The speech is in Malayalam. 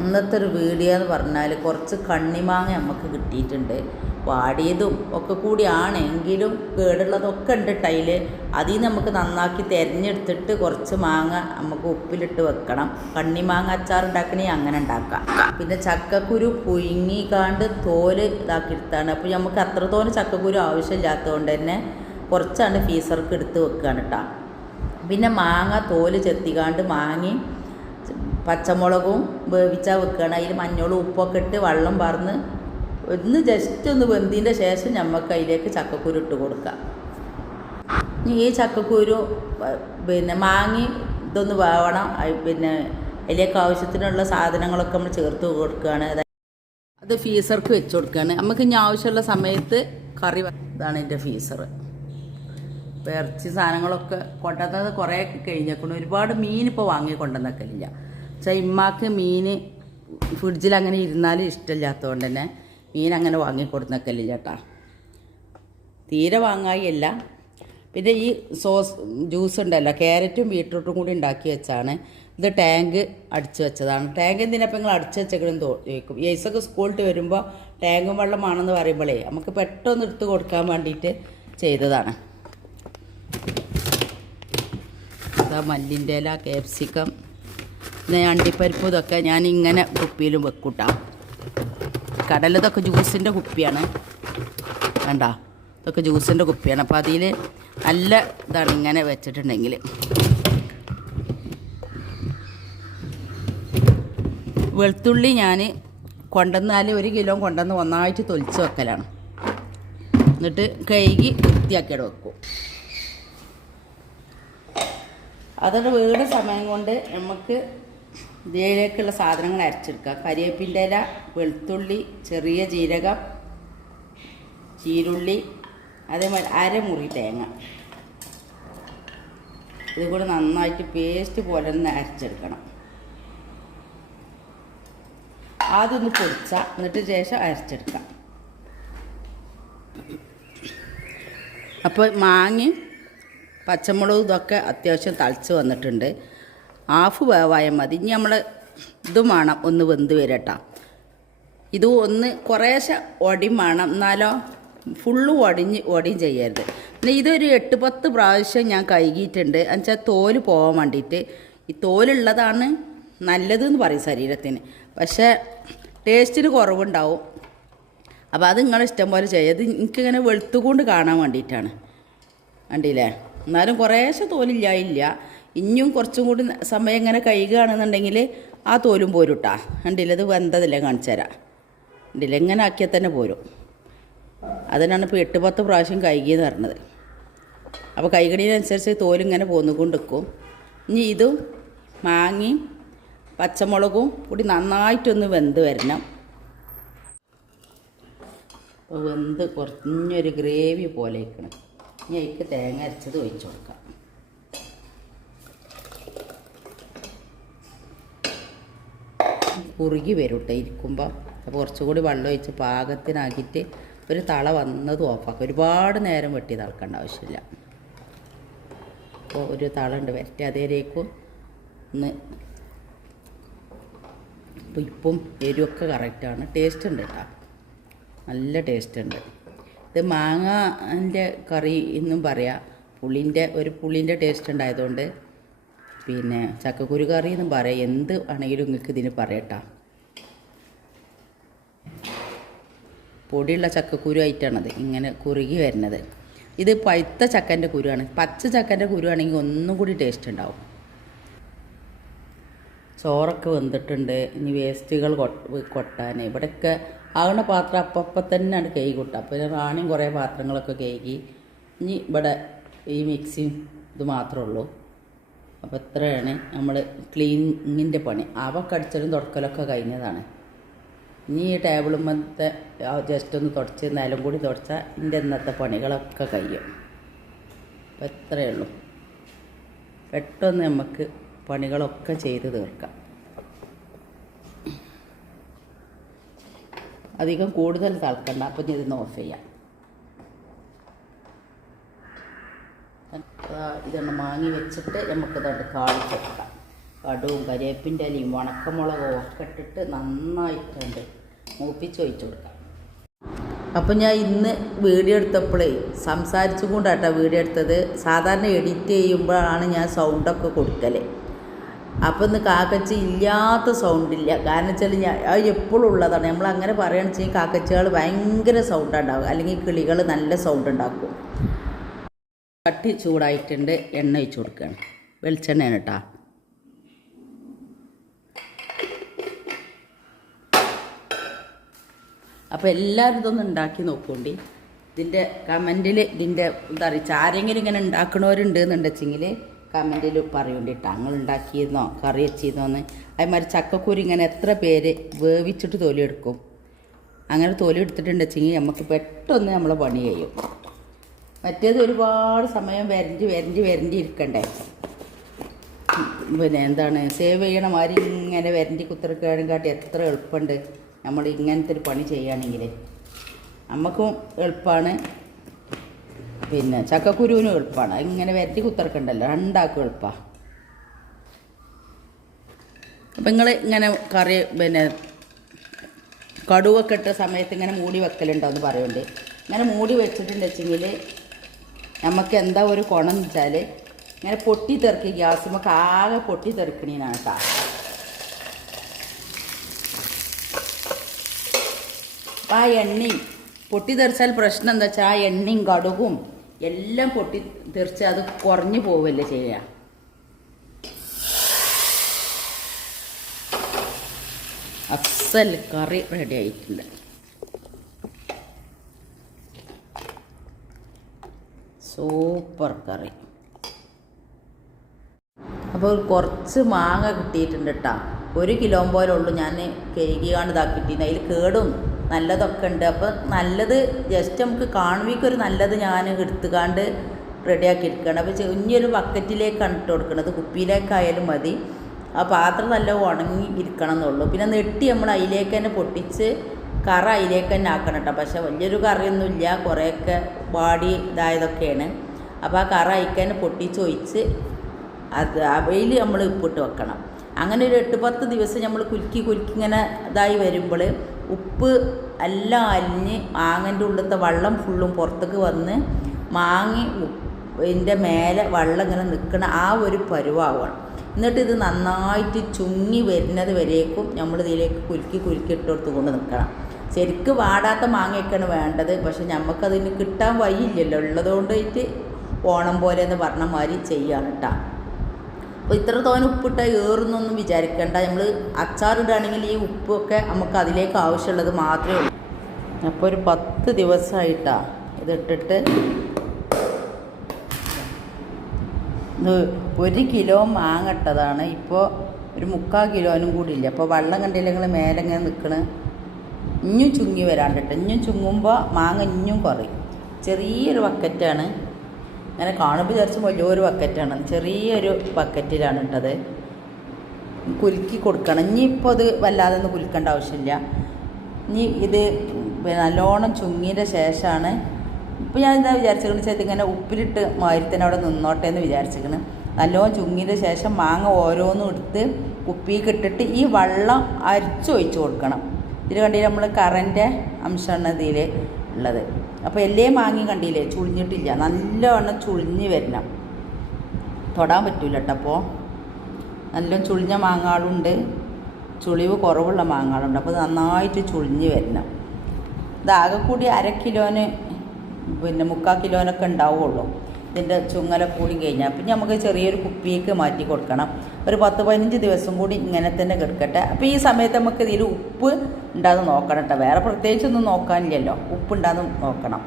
ഇന്നത്തെ ഒരു വീഡിയോ എന്ന് പറഞ്ഞാൽ കുറച്ച് കണ്ണിമാങ്ങ നമുക്ക് കിട്ടിയിട്ടുണ്ട്. വാടിയതും ഒക്കെ കൂടിയാണ് എങ്കിലും കേടുള്ളതൊക്കെ ഉണ്ട് ടൈൽ അതിൽ നിന്ന് നമുക്ക് നന്നാക്കി തിരഞ്ഞെടുത്തിട്ട് കുറച്ച് മാങ്ങ നമുക്ക് ഉപ്പിലിട്ട് വെക്കണം. കണ്ണിമാങ്ങ അച്ചാർ ഉണ്ടാക്കണേ അങ്ങനെ ഉണ്ടാക്കാം പിന്നെ ചക്കക്കുരു പുഴുങ്ങിക്കാണ്ട് തോൽ ഇതാക്കി എടുത്താണ് അപ്പോൾ നമുക്ക് അത്രത്തോളം ചക്കക്കുരു ആവശ്യമില്ലാത്തതുകൊണ്ട് തന്നെ കുറച്ചാണ് ഫീസർക്ക് എടുത്ത് വെക്കുകയാണ് കേട്ടോ പിന്നെ മാങ്ങ തോൽ ചെത്തിക്കാണ്ട് മാങ്ങി പച്ചമുളകും വേവിച്ചാൽ വെക്കുകയാണ് അതിൽ മഞ്ഞളും ഉപ്പൊക്കെ ഇട്ട് വെള്ളം പറന്ന് ഒന്ന് ജസ്റ്റ് ഒന്ന് വെന്തിന്റെ ശേഷം നമുക്ക് അതിലേക്ക് ചക്കക്കുരു ഇട്ട് കൊടുക്കാം. ഈ ചക്കക്കുരു പിന്നെ മാങ്ങി ഇതൊന്ന് വേവണം. പിന്നെ അതിലേക്ക് ആവശ്യത്തിനുള്ള സാധനങ്ങളൊക്കെ നമ്മൾ ചേർത്ത് കൊടുക്കുകയാണ് അത് ഫീസർക്ക് വെച്ച് കൊടുക്കുകയാണ് നമുക്ക് ഇനി ആവശ്യമുള്ള സമയത്ത് കറി ഇതാണ് എന്റെ ഫീസർ ഇപ്പം ഇറച്ചി സാധനങ്ങളൊക്കെ കൊണ്ടുവന്നത് കുറേ കഴിഞ്ഞേക്കണം. ഒരുപാട് മീൻ ഇപ്പോൾ വാങ്ങി കൊണ്ടുവന്നേക്കലില്ല പക്ഷേ ഇമ്മാക്ക് മീൻ ഫ്രിഡ്ജിൽ അങ്ങനെ ഇരുന്നാൽ ഇഷ്ടമില്ലാത്തതുകൊണ്ട് തന്നെ മീൻ അങ്ങനെ വാങ്ങി ചേട്ടാ തീരെ വാങ്ങായില്ല. പിന്നെ ഈ സോസ് ജ്യൂസ് ഉണ്ടല്ലോ ക്യാരറ്റും ബീട്രൂട്ടും കൂടി ഉണ്ടാക്കി വെച്ചാണ് ഇത് ടാങ്ക് അടിച്ചു വെച്ചതാണ്. ടാങ്ക് എന്തിനപ്പം നിങ്ങൾ അടിച്ചു വെച്ചെങ്കിലും തോന്നിക്കും ഏസൊക്കെ സ്കൂളിട്ട് വരുമ്പോൾ ടാങ്കും വെള്ളമാണെന്ന് പറയുമ്പോഴേ നമുക്ക് പെട്ടെന്ന് എടുത്ത് കൊടുക്കാൻ വേണ്ടിയിട്ട് ചെയ്തതാണ്. മല്ലിന്റെ ഇല ക്യാപ്സിക്കം പിന്നെ അണ്ടിപ്പരിപ്പ് ഇതൊക്കെ ഞാൻ ഇങ്ങനെ കുപ്പിയിലും വെക്കൂട്ടാ. കടല ഇതൊക്കെ ജ്യൂസിന്റെ കുപ്പിയാണ്. വേണ്ട ഇതൊക്കെ ജ്യൂസിന്റെ കുപ്പിയാണ്. അപ്പോൾ അതിൽ നല്ല ഇതാണ് ഇങ്ങനെ വെച്ചിട്ടുണ്ടെങ്കിൽ വെളുത്തുള്ളി ഞാൻ കൊണ്ടുവന്നാൽ ഒരു കിലോ കൊണ്ടുവന്ന് ഒന്നായിട്ട് തൊലിച്ച് വെക്കലാണ്. എന്നിട്ട് കഴുകി വൃത്തിയാക്കിയിട്ട് വെക്കും. അതോടെ വീട് സമയം കൊണ്ട് നമുക്ക് ഇതിലേക്കുള്ള സാധനങ്ങൾ അരച്ചെടുക്കുക. കരിവേപ്പിന്റെ ഇല വെളുത്തുള്ളി ചെറിയ ജീരകം ചീരുള്ളി അതേമാതിരി അരമുറി തേങ്ങ. ഇത് കൂടെ നന്നായിട്ട് പേസ്റ്റ് പോലെ ഒന്ന് അരച്ചെടുക്കണം. ആദ്യമൊന്ന് പൊടിച്ച എന്നിട്ട് ശേഷം അരച്ചെടുക്കാം. അപ്പോൾ മാങ്ങി പച്ചമുളകും ഇതൊക്കെ അത്യാവശ്യം തളിച്ച് വന്നിട്ടുണ്ട്. ഹാഫ് വേവായാൽ മതി. ഇനി നമ്മൾ ഇതും വേണം. ഒന്ന് വെന്ത് വരട്ടാ. ഇത് ഒന്ന് കുറേശ്ശെ ഒടിയും വേണം. എന്നാലോ ഫുള്ള് ഒടിഞ്ഞ് ഒടിയും ചെയ്യരുത്. പിന്നെ ഇതൊരു എട്ട് പത്ത് പ്രാവശ്യം ഞാൻ കഴുകിയിട്ടുണ്ട്. എന്നുവെച്ചാൽ തോൽ പോകാൻ വേണ്ടിയിട്ട്. ഈ തോലുള്ളതാണ് നല്ലതെന്ന് പറയും ശരീരത്തിന്. പക്ഷേ ടേസ്റ്റിന് കുറവുണ്ടാവും. അപ്പോൾ അത് നിങ്ങളുടെ ഇഷ്ടം പോലെ ചെയ്യുക അത് എനിക്കിങ്ങനെ വെളുത്തുകൊണ്ട് കാണാൻ വേണ്ടിയിട്ടാണ്. കണ്ടില്ലേ? എന്നാലും കുറേശ്ശെ തോലില്ലായില്ല. ഇനിയും കുറച്ചും കൂടി സമയം ഇങ്ങനെ കഴുകുകയാണെന്നുണ്ടെങ്കിൽ ആ തോലും പോരുട്ടാ. ഉണ്ടില്ല ഇത് വെന്തതില്ലേ? കാണിച്ചു തരാം. ഉണ്ടില്ല ഇങ്ങനെ ആക്കിയാൽ തന്നെ പോരും. അതിനാണ് ഇപ്പോൾ എട്ട് പത്ത് പ്രാവശ്യം കഴുകിയെന്ന് പറഞ്ഞത്. അപ്പോൾ കൈകടിനനുസരിച്ച് തോലിങ്ങനെ പോന്നുകൊണ്ട് നിൽക്കും ഇനി ഇതും മാങ്ങയും പച്ചമുളകും കൂടി നന്നായിട്ടൊന്ന് വെന്ത് വരണം. അപ്പോൾ വെന്ത് കുറഞ്ഞൊരു ഗ്രേവി പോലെ ഇരിക്കണം. ഇനി അതിക്ക് തേങ്ങ അരച്ചത് ഒഴിച്ചു കൊടുക്കാം. കുറുകി വരും കേട്ടോ ഇരിക്കുമ്പോൾ അപ്പോൾ കുറച്ചുകൂടി വെള്ളം ഒഴിച്ച് പാകത്തിനാക്കിയിട്ട് ഒരു തള വന്നത് ഓഫാക്കും. ഒരുപാട് നേരം വെട്ടി തിളക്കേണ്ട ആവശ്യമില്ല. അപ്പോൾ ഒരു തളുണ്ട് വരട്ടെ അതേലേക്കും ഒന്ന് അപ്പോൾ ഇപ്പം എരിവൊക്കെ കറക്റ്റാണ് ടേസ്റ്റ് ഉണ്ട് കേട്ടോ നല്ല ടേസ്റ്റ് ഉണ്ട്. ഇത് മാങ്ങന്റെ കറി എന്നും പറയാം. പുളിന്റെ ഒരു പുളിന്റെ ടേസ്റ്റ് ഉണ്ടായതുകൊണ്ട് പിന്നെ ചക്കക്കുരു കറി എന്നും പറയാം. എന്ത് ആണെങ്കിലും നിങ്ങൾക്ക് ഇതിന് പറയട്ടാ. പൊടിയുള്ള ചക്കക്കുരു ആയിട്ടാണത് ഇങ്ങനെ കുറുകി വരുന്നത്. ഇത് പഴുത്ത ചക്കന്റെ കുരുവാണ്. പച്ച ചക്കന്റെ കുരുവാണെങ്കിൽ ഒന്നും കൂടി ടേസ്റ്റ് ഉണ്ടാവും. ചോറൊക്കെ വെന്തിട്ടുണ്ട്. ഇനി വേസ്റ്റുകൾ കൊട്ടാൻ. ഇവിടെയൊക്കെ ആകണ പാത്രം അപ്പം തന്നെ ആണ് കഴുകി കൊട്ടുക. അപ്പോൾ റാണിയും കുറേ പാത്രങ്ങളൊക്കെ കഴുകി ഇനി ഇവിടെ ഈ മിക്സിയും ഇത് മാത്രമേ ഉള്ളൂ. അപ്പോൾ ഇത്രയാണ് നമ്മൾ ക്ലീനിങ്ങിന്റെ പണി. അവ കടിച്ചലും തുടക്കലൊക്കെ കഴിഞ്ഞതാണ്. ഇനി ഈ ടേബിളുമ്പത്തെ ജസ്റ്റ് ഒന്ന് തുടച്ച് നിലം കൂടി തുടച്ചാൽ എന്റെ ഇന്നത്തെ പണികളൊക്കെ കഴിയും. അപ്പം ഇത്രയേ പെട്ടെന്ന് നമുക്ക് പണികളൊക്കെ ചെയ്ത് തീർക്കാം. അധികം കൂടുതൽ തളക്കണ്ട. അപ്പം ഇതൊന്ന് ഓഫ് ചെയ്യാം അതാ ഇതൊന്ന് മാങ്ങി വെച്ചിട്ട് നമുക്കിതോട്ട് കാളിച്ചെടുക്കാം കടുവും കരിയേപ്പിന്റെ ഇലയും ഉണക്കമുളകും ഒക്കെ ഇട്ടിട്ട് നന്നായിട്ടുണ്ട് മൂപ്പിച്ച് ഒഴിച്ചു കൊടുക്കാം. അപ്പം ഞാൻ ഇന്ന് വീഡിയോ എടുത്തപ്പോഴേ സംസാരിച്ചു കൊണ്ടാട്ടോ വീഡിയോ എടുത്തത്. സാധാരണ എഡിറ്റ് ചെയ്യുമ്പോഴാണ് ഞാൻ സൗണ്ടൊക്കെ കൊടുക്കൽ അപ്പം ഇന്ന് കാക്കച്ചി ഇല്ലാത്ത സൗണ്ടില്ല. കാരണം വെച്ചാൽ ഞാൻ അത് എപ്പോഴും ഉള്ളതാണ്. നമ്മൾ അങ്ങനെ പറയുകയാണെന്ന് വെച്ചാൽ കാക്കച്ചികൾ ഭയങ്കര സൗണ്ട് ഉണ്ടാകും അല്ലെങ്കിൽ കിളികൾ നല്ല സൗണ്ട് ഉണ്ടാക്കും. കട്ടി ചൂടായിട്ടുണ്ട് എണ്ണ ഒഴിച്ച് കൊടുക്കുകയാണ്. വെളിച്ചെണ്ണയാണ് കേട്ടോ. അപ്പോൾ എല്ലാവരും ഇതൊന്ന് ഉണ്ടാക്കി നോക്കൂണ്ടി ഇതിന്റെ കമന്റിൽ ഇതിന്റെ എന്താ പറയുക ആരെങ്കിലും ഇങ്ങനെ ഉണ്ടാക്കണവരുണ്ട് എന്നുണ്ടെച്ചെങ്കിൽ കമന്റിൽ പറയണ്ടി കേട്ടോ അങ്ങൾ ഉണ്ടാക്കിയിരുന്നോ? കറി വെച്ചിരുന്നോന്ന്? അതേമാതിരി ചക്കക്കൂരി ഇങ്ങനെ എത്ര പേര് വേവിച്ചിട്ട് തൊലി എടുക്കും. അങ്ങനെ തൊലി എടുത്തിട്ടുണ്ടെച്ചെങ്കിൽ നമുക്ക് പെട്ടെന്ന് നമ്മളെ പണി ചെയ്യും മറ്റേത് ഒരുപാട് സമയം വരണ്ടി വരണ്ടി വരണ്ടി ഇരിക്കണ്ടേ. പിന്നെ എന്താണ് സേവ് ചെയ്യണ മാതിരി ഇങ്ങനെ വരണ്ടി കുത്തിറക്കാനും കാട്ടി എത്ര എളുപ്പമുണ്ട്. നമ്മൾ ഇങ്ങനത്തെ ഒരു പണി ചെയ്യുകയാണെങ്കിൽ നമുക്കും എളുപ്പമാണ് പിന്നെ ചക്കക്കുരുവിനും എളുപ്പമാണ് ഇങ്ങനെ വരട്ടി കുത്തിറക്കണ്ടല്ലോ രണ്ടാക്കും എളുപ്പമാണ് അപ്പം നിങ്ങൾ ഇങ്ങനെ കറി പിന്നെ കടുവൊക്കെ ഇട്ട സമയത്ത് ഇങ്ങനെ മൂടി വെക്കലുണ്ടോ എന്ന് പറയുന്നുണ്ട്. ഇങ്ങനെ മൂടി വെച്ചിട്ടുണ്ട് വെച്ചെങ്കിൽ നമുക്ക് എന്താ ഒരു കുണം എന്ന് വെച്ചാൽ ഇങ്ങനെ പൊട്ടി തെറുക്കി ഗ്യാസ് നമുക്ക് ആകെ പൊട്ടി തെറുക്കണീനാണ് കേട്ടോ അപ്പം ആ എണ്ണയും പൊട്ടി തെറിച്ചാൽ പ്രശ്നം എന്താ വെച്ചാൽ ആ എണ്ണയും കടുകും എല്ലാം പൊട്ടി തെറിച്ച് അത് കുറഞ്ഞു പോവല്ലേ ചെയ്യുക അസൽ കറി റെഡി ആയിട്ടുണ്ട്. സൂപ്പർ കറി. അപ്പോൾ കുറച്ച് മാങ്ങ കിട്ടിയിട്ടുണ്ട് കേട്ടോ ഒരു കിലോ പോലെ ഉള്ളൂ ഞാൻ കേകിയാണ് ഇതാക്കിയിട്ടിരുന്നത് അതിൽ കേടും നല്ലതൊക്കെ ഉണ്ട്. അപ്പോൾ നല്ലത് ജസ്റ്റ് നമുക്ക് കാണുവിക്കൊരു നല്ലത് ഞാൻ എടുത്തുകാണ്ട് റെഡിയാക്കി എടുക്കുകയാണ് അപ്പോൾ ചെറിയൊരു ബക്കറ്റിലേക്കാണ് ഇട്ട് കൊടുക്കുന്നത് കുപ്പിയിലേക്കായാലും മതി. ആ പാത്രം നല്ല ഉണങ്ങി ഇരിക്കണം എന്നുള്ളൂ പിന്നെ നെട്ടി നമ്മൾ അതിലേക്ക് തന്നെ പൊട്ടിച്ച് കറ അതിലേക്ക് തന്നെ ആക്കണം കേട്ടോ. പക്ഷേ വലിയൊരു കറിയൊന്നുമില്ല. കുറേയൊക്കെ വാടി ഇതായതൊക്കെയാണ്. അപ്പോൾ ആ കറ അയക്കാൻ പൊട്ടിച്ചൊഴിച്ച് അത് അവയിൽ നമ്മൾ ഉപ്പിട്ട് വെക്കണം. അങ്ങനെ ഒരു എട്ട് പത്ത് ദിവസം നമ്മൾ കുലുക്കി കുലുക്കി ഇങ്ങനെ ഇതായി വരുമ്പോൾ ഉപ്പ് എല്ലാം അലിഞ്ഞ് മാങ്ങന്റെ ഉള്ളിലത്തെ വെള്ളം ഫുള്ളും പുറത്തേക്ക് വന്ന് മാങ്ങി ഇതിന്റെ മേലെ വെള്ളം ഇങ്ങനെ നിൽക്കണ ആ ഒരു പരുവാകണം എന്നിട്ട് ഇത് നന്നായിട്ട് ചുങ്ങി വരുന്നത് വരേക്കും നമ്മൾ ഇതിലേക്ക് കുലുക്കി കുലുക്കി ഇട്ടെടുത്ത് കൊണ്ട് നിൽക്കണം. ശരിക്ക് വാടാത്ത മാങ്ങയൊക്കെയാണ് വേണ്ടത്. പക്ഷെ നമുക്കതിന് കിട്ടാൻ വഴിയില്ലല്ലോ. ഉള്ളതുകൊണ്ടായിട്ട് ഓണം പോലെ എന്ന് പറഞ്ഞ മാതിരി ചെയ്യാണ് കേട്ടോ. അപ്പോൾ ഇത്ര ഉപ്പിട്ട ഏറുന്നൊന്നും വിചാരിക്കേണ്ട. നമ്മൾ അച്ചാറിടുകയാണെങ്കിൽ ഈ ഉപ്പൊക്കെ നമുക്ക് അതിലേക്ക് ആവശ്യമുള്ളത് മാത്രമേ ഉള്ളൂ. അപ്പോൾ ഒരു പത്ത് ദിവസമായിട്ടാണ് ഇതിട്ടിട്ട് ഇത് ഒരു കിലോ മാങ്ങട്ടതാണ് ഇപ്പോൾ ഒരു മുക്കാൽ കിലോനും കൂടി ഇല്ല അപ്പോൾ വെള്ളം കണ്ടില്ലെങ്കിൽ മേലെ ഇങ്ങനെ നിൽക്കണ് ഇഞ്ഞും ചുങ്ങി വരാണ്ടിട്ട് ഇഞ്ഞും ചുങ്ങുമ്പോൾ മാങ്ങ ഇഞ്ഞും കുറയും. ചെറിയൊരു ബക്കറ്റാണ്. അങ്ങനെ കാണുമ്പോൾ വിചാരിച്ച് വലിയൊരു ബക്കറ്റാണ്. ചെറിയൊരു ബക്കറ്റിലാണ് ഇട്ടത്. കുലുക്കി കൊടുക്കണം. ഇനിയിപ്പോൾ അത് വല്ലാതെ ഒന്നും കുലുക്കേണ്ട ആവശ്യമില്ല. ഇനി ഇത് നല്ലോണം ചുങ്ങിന്റെ ശേഷമാണ്. ഇപ്പോൾ ഞാൻ എന്താ വിചാരിച്ചിരിക്കുന്നത് വെച്ചാൽ ഇതിങ്ങനെ ഉപ്പിലിട്ട് മാതിരത്തിന് അവിടെ നിന്നോട്ടെ എന്ന് വിചാരിച്ചിരിക്കുന്നത് നല്ലോണം ചുങ്ങിന്റെ ശേഷം മാങ്ങ ഓരോന്നും എടുത്ത് കുപ്പിക്ക് ഇട്ടിട്ട് ഈ വെള്ളം അരിച്ചൊഴിച്ച് കൊടുക്കണം. ഇതിൽ കണ്ടില്ല നമ്മൾ കറന്റെ അംശമാണ് ഇതിൽ ഉള്ളത്. അപ്പോൾ എല്ലേ മാങ്ങി കണ്ടില്ലേ? ചുളിഞ്ഞിട്ടില്ല. നല്ലവണ്ണം ചുളിഞ്ഞ് വരണം. തൊടാൻ പറ്റൂല കേട്ടോ അപ്പോൾ നല്ല ചുളിഞ്ഞ മാങ്ങാളുണ്ട് ചുളിവ് കുറവുള്ള മാങ്ങാളുണ്ട് അപ്പോൾ നന്നായിട്ട് ചുളിഞ്ഞ് വരണം. ഇതാകെ കൂടി അര കിലോന് പിന്നെ മുക്കാൽ കിലോനൊക്കെ ഉണ്ടാവുള്ളൂ. ഇതിന്റെ ചുങ്ങല കൂടി കഴിഞ്ഞാൽ പിന്നെ നമുക്ക് ചെറിയൊരു കുപ്പിയേക്ക് മാറ്റി കൊടുക്കണം. ഒരു പത്ത് പതിനഞ്ച് ദിവസം കൂടി ഇങ്ങനെ തന്നെ കിടക്കട്ടെ. അപ്പോൾ ഈ സമയത്ത് നമുക്ക് ഇതിൽ ഉപ്പ് ഉണ്ടാകുന്ന നോക്കണം കേട്ടോ. വേറെ പ്രത്യേകിച്ചൊന്നും നോക്കാനില്ലല്ലോ. ഉപ്പ് ഉണ്ടാകുന്ന നോക്കണം.